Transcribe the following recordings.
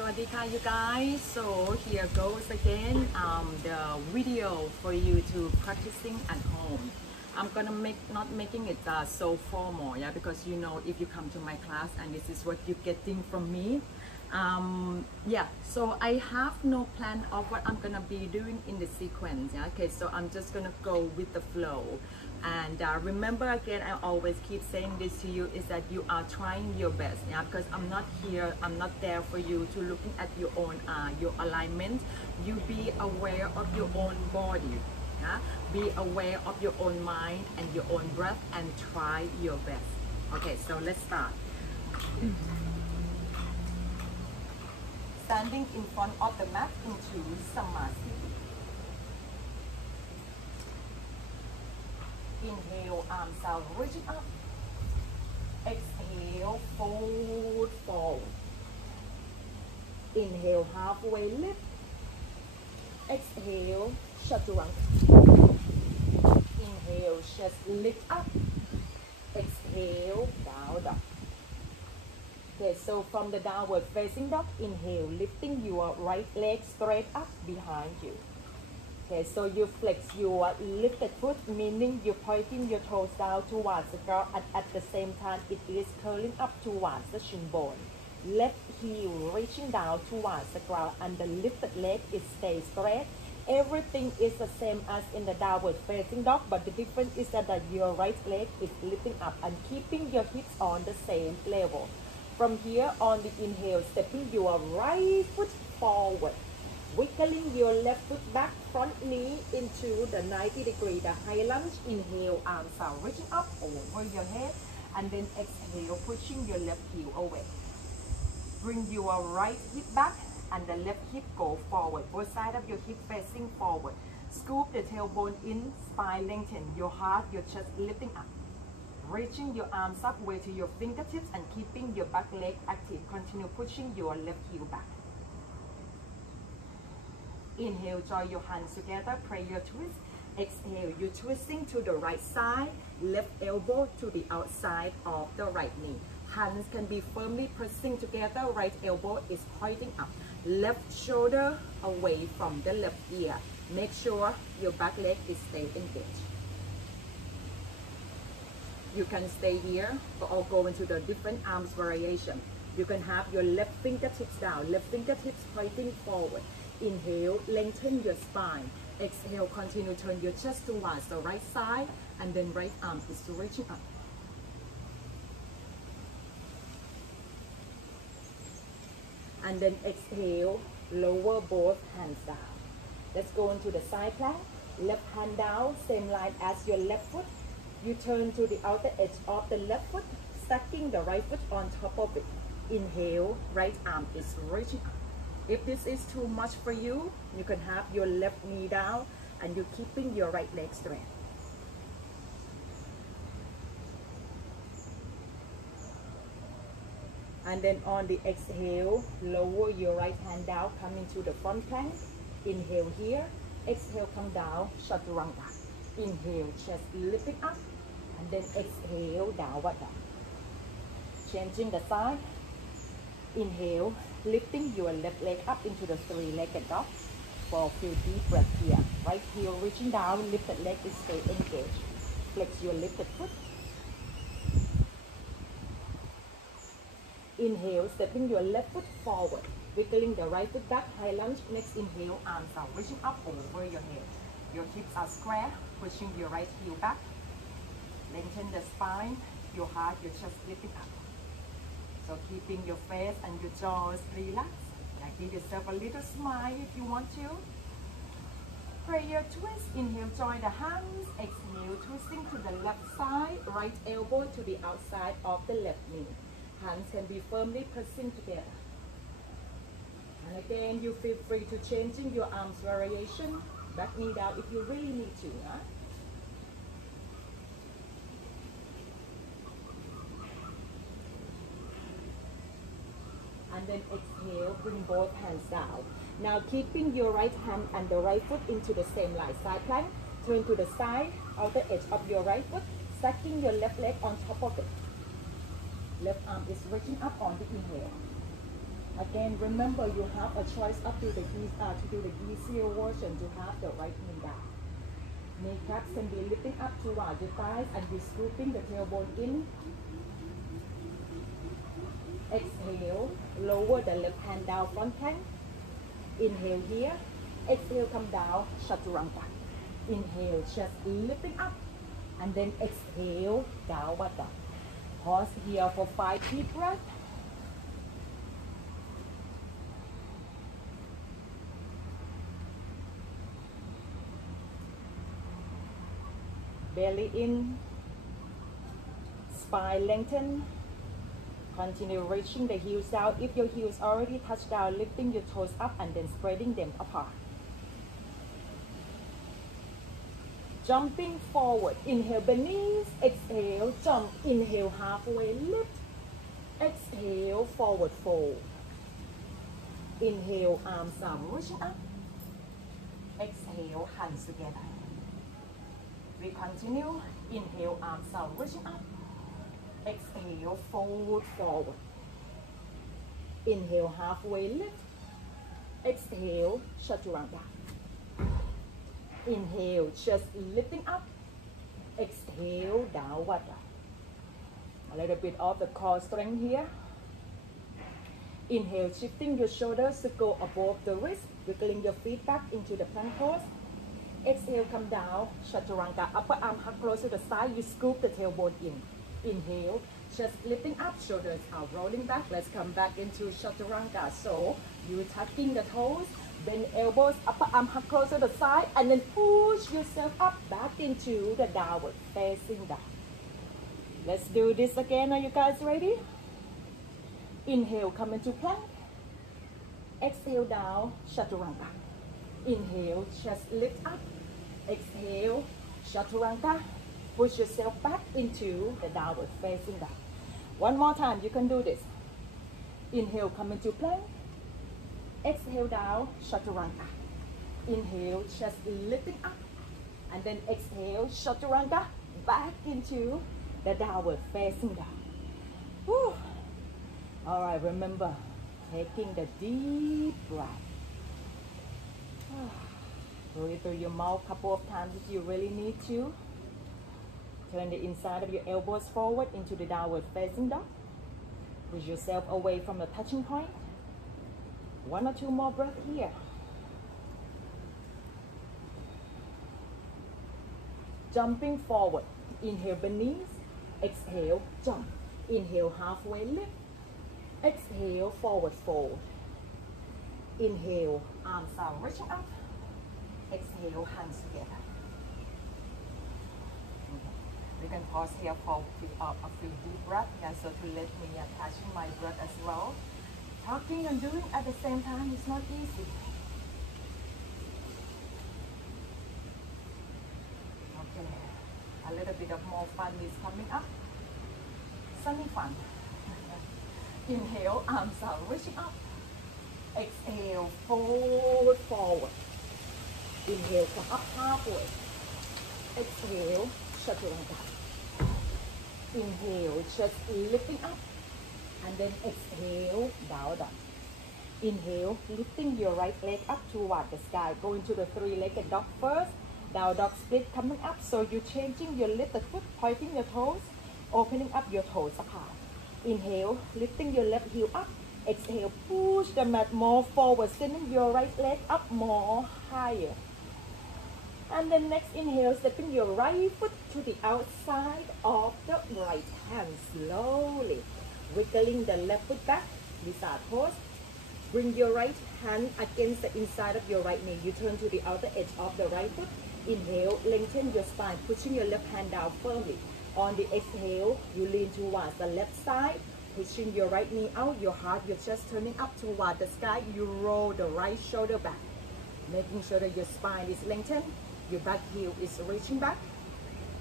Sawadika, you guys. So here goes again the video for you to practicing at home. I'm gonna not making it so formal, yeah, because you know if you come to my class and this is what you're getting from me. Yeah, so I have no plan of what I'm gonna be doing in the sequence. Yeah, okay, so I'm just gonna go with the flow. And remember again, I always keep saying this to you, is that you are trying your best, yeah, because I'm not here, I'm not there for you to looking at your own your alignment. You be aware of your own body, yeah? Be aware of your own mind and your own breath and try your best. Okay, so let's start. Standing in front of the mat into Samadhi. Inhale, arms out, reaching up. Exhale, fold forward. Inhale, halfway lift. Exhale, chaturanga. Inhale, chest lift up. Exhale, down dog. Okay, so from the downward facing dog, inhale, lifting your right leg straight up behind you. Okay, so you flex your lifted foot, meaning you're pointing your toes down towards the ground, and at the same time it is curling up towards the shin bone. Left heel reaching down towards the ground, and the lifted leg is stay straight. Everything is the same as in the downward facing dog, but the difference is that your right leg is lifting up and keeping your hips on the same level. From here on the inhale, stepping your right foot forward. Wiggling your left foot back, front knee into the 90-degree, the high lunge. Inhale, arms out, reaching up over your head. And then exhale, pushing your left heel away. Bring your right hip back and the left hip go forward. Both sides of your hip facing forward. Scoop the tailbone in, spine lengthen. Your heart, your chest lifting up. Reaching your arms up way to your fingertips and keeping your back leg active. Continue pushing your left heel back. Inhale, join your hands together, prayer twist. Exhale, you're twisting to the right side, left elbow to the outside of the right knee. Hands can be firmly pressing together, right elbow is pointing up. Left shoulder away from the left ear. Make sure your back leg is stay engaged. You can stay here or go into the different arms variation. You can have your left fingertips down, left fingertips pointing forward. Inhale, lengthen your spine. Exhale, continue turn your chest towards the right side, and then right arm is reaching up. And then exhale, lower both hands down. Let's go into the side plank. Left hand down, same line as your left foot. You turn to the outer edge of the left foot, stacking the right foot on top of it. Inhale, right arm is reaching up. If this is too much for you, you can have your left knee down and you're keeping your right leg straight. And then on the exhale, lower your right hand down, coming to the front plank. Inhale here, exhale, come down, chaturanga. Inhale, chest lifting up, and then exhale, downward dog. Changing the side. Inhale, lifting your left leg up into the three-legged dog for a few deep breaths here. Right heel reaching down, lifted leg is stay engaged. Flex your lifted foot. Inhale, stepping your left foot forward. Wiggling the right foot back, high lunge. Next inhale, arms out, reaching up over your head. Your hips are square, pushing your right heel back. Lengthen the spine, your heart, your chest lifting up. So keeping your face and your jaws relaxed. Give yourself a little smile if you want to. Prayer twist. Inhale, join the hands. Exhale, twisting to the left side. Right elbow to the outside of the left knee. Hands can be firmly pressing together. And again, you feel free to changing your arms variation. Back knee down if you really need to. Huh? And then exhale, bring both hands down. Now keeping your right hand and the right foot into the same line. Side plank, turn to the side, outer edge of your right foot, stacking your left leg on top of it. Left arm is reaching up on the inhale. Again, remember you have a choice up to the to do the easier version to have the right knee down. Kneecaps can be lifting up toward your thighs and be scooping the tailbone in. Exhale, lower the left hand down front plank. Inhale here. Exhale, come down, chaturanga. Inhale, chest lifting up. And then exhale, downward dog. Pause here for 5 deep breaths. Belly in, spine lengthen. Continue reaching the heels down. If your heels already touch down, lifting your toes up and then spreading them apart. Jumping forward. Inhale, bend knees. Exhale, jump. Inhale, halfway lift. Exhale, forward fold. Inhale, arms down, reaching up. Exhale, hands together. We continue. Inhale, arms out, reaching up. Exhale, fold forward. Inhale, halfway lift. Exhale, chaturanga. Inhale, chest lifting up. Exhale, downward dog. A little bit of the core strength here. Inhale, shifting your shoulders to go above the wrist, wiggling your feet back into the plank pose. Exhale, come down, chaturanga. Upper arm hug close to the side, you scoop the tailbone in. Inhale, chest lifting up, shoulders are rolling back. Let's come back into chaturanga. So, you tucking the toes, bend elbows, upper arm hug close to the side, and then push yourself up back into the downward facing dog. Let's do this again. Are you guys ready? Inhale, come into plank. Exhale, down, chaturanga. Inhale, chest lift up. Exhale, chaturanga. Push yourself back into the downward facing dog. One more time, you can do this. Inhale, come into plank. Exhale, down, chaturanga. Inhale, chest lifting up. And then exhale, chaturanga, back into the downward facing dog. Whew. All right, remember, taking the deep breath. Breathe through your mouth a couple of times if you really need to. Turn the inside of your elbows forward into the downward facing dog. Push yourself away from the touching point. 1 or 2 more breaths here. Jumping forward. Inhale, bend knees. Exhale, jump. Inhale, halfway lift. Exhale, forward fold. Inhale, arms out, reaching up. Exhale, hands together. We can pause here for a few deep breaths, yeah, so to let me catching my breath as well. Talking and doing at the same time is not easy. Okay, a little bit of more fun is coming up. Sunny fun. Inhale, arms out, reaching up. Exhale, fold forward. Inhale, come up halfway. Exhale, chaturanga. Inhale, chest lifting up. And then exhale, down dog. Inhale, lifting your right leg up toward the sky. Go into the 3-legged dog first. Down dog split coming up. So you're changing your lifted foot, pointing your toes, opening up your toes apart. Inhale, lifting your left heel up. Exhale, push the mat more forward, sending your right leg up more higher. And then next inhale, stepping your right foot to the outside of the right hand slowly. Wiggling the left foot back, lizard pose. Bring your right hand against the inside of your right knee. You turn to the outer edge of the right foot. Inhale, lengthen your spine, pushing your left hand down firmly. On the exhale, you lean towards the left side, pushing your right knee out, your heart, your chest turning up toward the sky. You roll the right shoulder back, making sure that your spine is lengthened, your back heel is reaching back.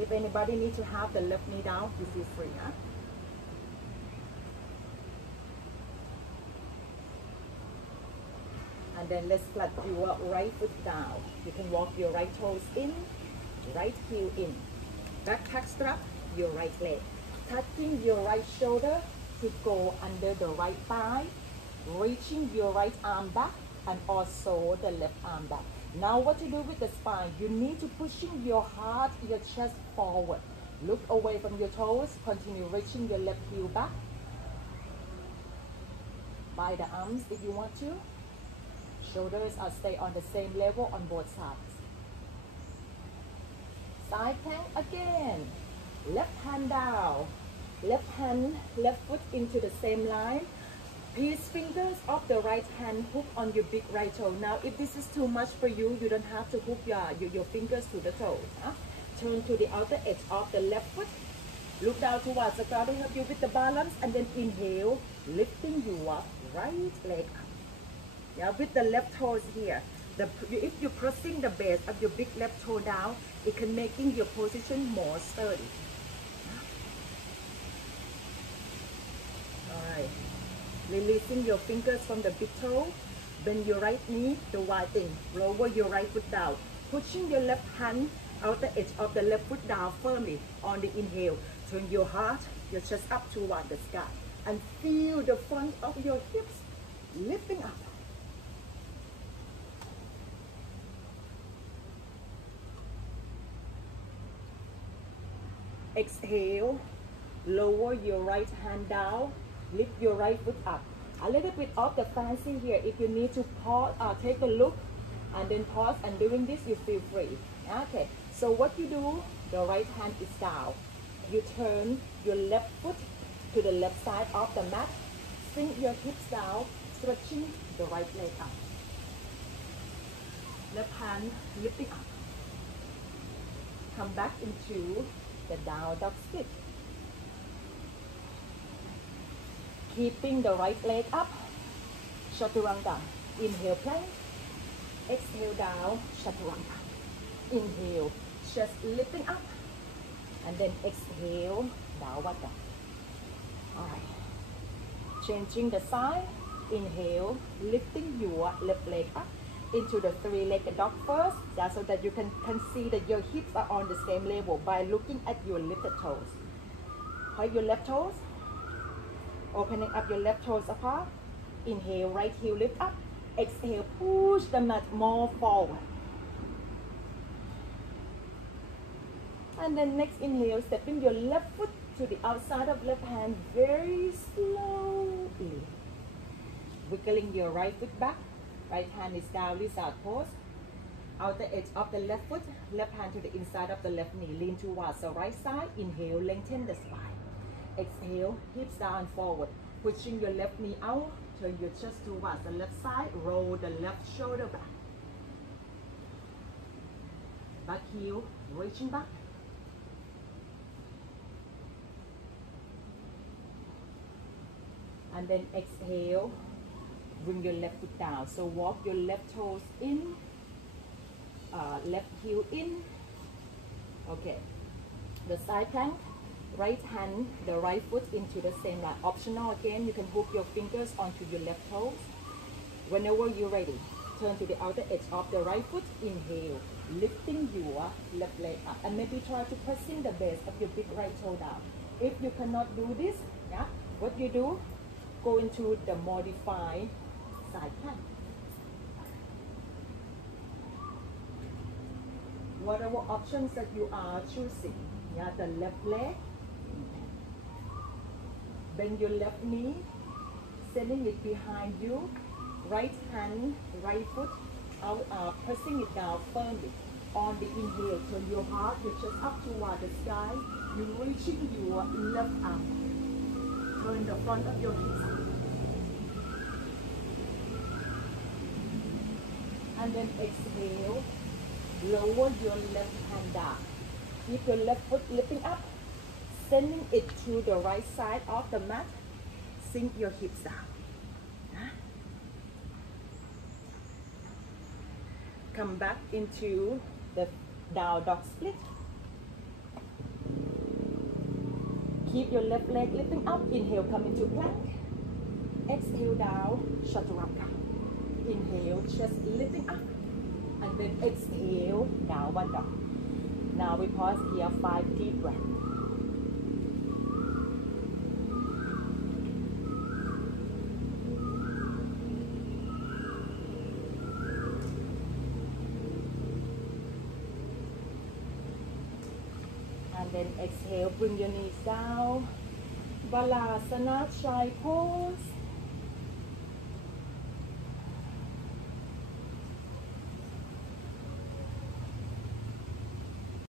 If anybody needs to have the left knee down, you feel free, huh? And then let's flat your right foot down. You can walk your right toes in, right heel in. Backpack strap, your right leg. Touching your right shoulder to go under the right thigh. reaching your right arm back and also the left arm back. Now what to do with the spine? You need to pushing your heart, your chest forward. Look away from your toes. Continue reaching your left heel back. By the arms if you want to. Shoulders are stay on the same level on both sides. Side plank again. Left hand down. Left hand, left foot into the same line. These fingers of the right hand hook on your big right toe. Now, if this is too much for you, you don't have to hook your fingers to the toes. Huh? Turn to the outer edge of the left foot. Look down towards the ground to help you with the balance. And then inhale, lifting your right leg up. Yeah, with the left toes here. If you're pressing the base of your big left toe down, it can making your position more sturdy. Alright. Releasing your fingers from the big toe. Bend your right knee, the wide thing. Lower your right foot down. Pushing your left hand out the edge of the left foot down firmly on the inhale. Turn your heart, your chest up toward the sky. And feel the front of your hips lifting up. Exhale, lower your right hand down, lift your right foot up. A little bit of the fancy here. If you need to pause, take a look and then pause, and doing this you feel free. Okay, so what you do, the right hand is down. You turn your left foot to the left side of the mat. Sink your hips down, stretching the right leg up. Left hand lifting up. Come back into the down dog split. Keeping the right leg up, chaturanga. Inhale, plank. Exhale, down, chaturanga. Inhale, chest lifting up. And then exhale, downward dog. Alright. Changing the side. Inhale, lifting your left leg up into the three-legged dog first, so that you can see that your hips are on the same level by looking at your lifted toes. Point your left toes, opening up your left toes apart. Inhale, right heel lift up. Exhale, push the mat more forward. And then next inhale, stepping your left foot to the outside of left hand very slowly. Wiggling your right foot back. Right hand is down, lizard pose. Outer edge of the left foot, left hand to the inside of the left knee. Lean towards the right side. Inhale, lengthen the spine. Exhale, hips down forward. Pushing your left knee out. Turn your chest towards the left side. Roll the left shoulder back. Back heel, reaching back. And then exhale. Bring your left foot down. So walk your left toes in, left heel in. Okay. The side plank, right hand, the right foot into the same line. Optional again, you can hook your fingers onto your left toes. Whenever you're ready, turn to the outer edge of the right foot. Inhale, lifting your left leg up. And maybe try to pressing the base of your big right toe down. If you cannot do this, yeah, what you do, go into the modified side plank. Whatever options that you are choosing, yeah, the left leg, bend your left knee, sending it behind you, right hand, right foot out, pressing it down firmly. On the inhale, turn your heart, your chest up toward the sky. You're reaching your left arm. Turn the front of your hips up. And then exhale, lower your left hand down. Keep your left foot lifting up, sending it to the right side of the mat. Sink your hips down. Come back into the down dog split. Keep your left leg lifting up. Inhale, come into plank. Exhale, down, chaturanga. Inhale, chest lifting up, and then exhale, downward dog. Now we pause here, 5 deep breaths. And then exhale, bring your knees down. Balasana, chai pose.